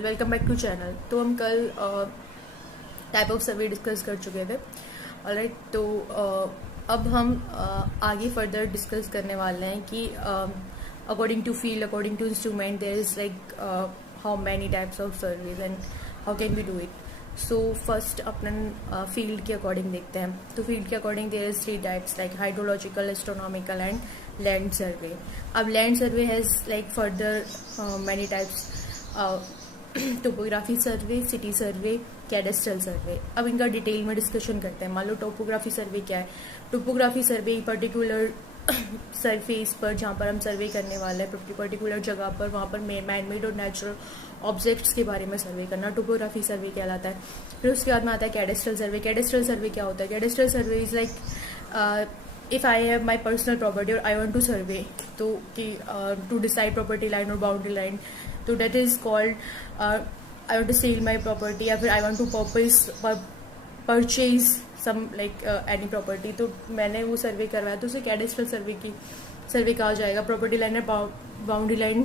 Welcome back to channel. तो हम कल टाइप ऑफ सर्वे डिस्कस कर चुके थे। ऑलराइट, तो अब हम आगे फर्दर डिस्कस करने वाले हैं कि according to field, according to instrument, there is like how many types of surveys and how can we do it. So first अपन फील्ड के अकॉर्डिंग देखते हैं। तो फील्ड के according there is 3 types like hydrological, astronomical and land survey. अब land survey has like further many types, topography survey, city survey, cadastral survey. अब इनका detail में डिस्कशन करते हैं। मान लो टोपोग्राफी सर्वे क्या है। टोपोग्राफी सर्वे पर्टिकुलर सरफेस पर जहाँ पर हम सर्वे करने वाले हैं, पर्टिकुलर जगह पर, वहाँ पर मैन मेड और नेचुरल ऑब्जेक्ट्स के बारे में सर्वे करना टोपोग्राफी सर्वे कहलाता है। फिर उसके बाद में आता है कैडेस्ट्रल सर्वे। कैडेस्ट्रल सर्वे क्या होता है? Cadastral survey is like if I have my personal property or I want to survey, तो कि to decide property line or boundary line, तो that is called I want to sell my property या फिर I want to purchase some like any property, तो मैंने वो सर्वे करवाया तो उसे कैडेस्ट्रल सर्वे कहा जाएगा। प्रॉपर्टी लाइन और बाउंड्री लाइन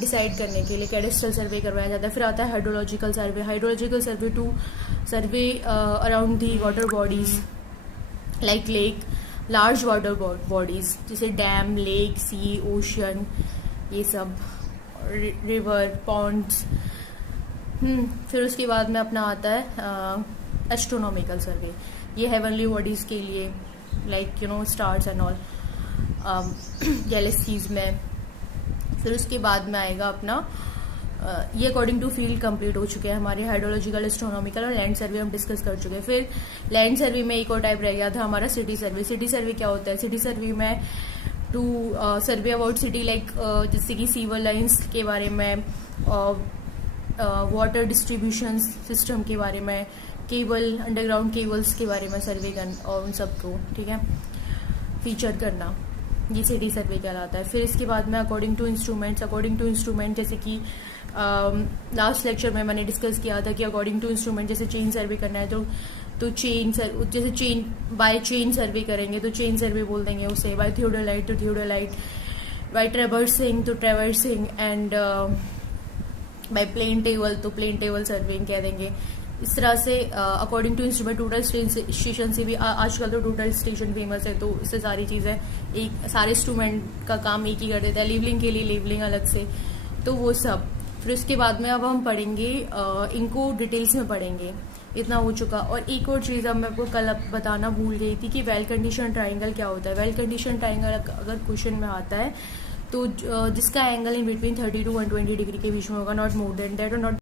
डिसाइड करने के लिए कैडेस्ट्रल सर्वे करवाया जाता है। फिर आता है hydrological survey. Hydrological survey to survey around the water bodies like lake, large water bodies जैसे डैम, लेक, सी, ओशन, ये सब, रिवर, पॉन्ड्स। फिर उसके बाद में अपना आता है एस्ट्रोनॉमिकल सर्वे। ये हेवनली बॉडीज के लिए like stars and all, galaxies में। फिर उसके बाद में आएगा अपना ये अकॉर्डिंग टू फील्ड कंप्लीट हो चुके हैं हमारे। हाइड्रोलॉजिकल, एस्ट्रोनॉमिकल और लैंड सर्वे हम डिस्कस कर चुके हैं। फिर लैंड सर्वे में एक और टाइप रह गया था हमारा सिटी सर्वे। सिटी सर्वे क्या होता है? सिटी सर्वे में to survey about city like जैसे कि सीवर लाइंस के बारे में, वाटर डिस्ट्रीब्यूशन सिस्टम के बारे में, केबल, अंडरग्राउंड केबल्स के बारे में सर्वे करना और उन सबको ठीक है फीचर करना, ये सिटी सर्वे कहलाता है। फिर इसके बाद में अकॉर्डिंग टू इंस्ट्रूमेंट जैसे कि लास्ट लेक्चर में मैंने डिस्कस किया था कि अकॉर्डिंग टू इंस्ट्रूमेंट जैसे चेन सर्वे करना है तो चेन बाय चेन सर्वे करेंगे तो चेन सर्वे बोल देंगे उसे। बाय थियोडोलाइट तो थियोडोलाइट, बाय ट्रेवर्सिंग तो traversing, and by plane table तो प्लेन टेबल सर्विंग कह देंगे। इस तरह से according to instrument total station से भी आजकल तो टोटल स्टेशन फेमस है, तो इससे सारी चीज़ें एक सारे इंस्ट्रूमेंट का काम एक ही कर देता है। लेवलिंग के लिए लेवलिंग अलग से, तो वो सब। फिर उसके बाद में अब हम पढ़ेंगे इनको डिटेल्स में पढ़ेंगे। इतना हो चुका। और एक और चीज़ अब मैं आपको कल बताना भूल गई थी कि वेल कंडीशन ट्राइंगल क्या होता है। वेल कंडीशन ट्राइंगल अगर क्वेश्चन में आता है तो जिसका angle in between 30 to 120 degree के बीच में होगा, नॉट मोर देन दैट और नॉट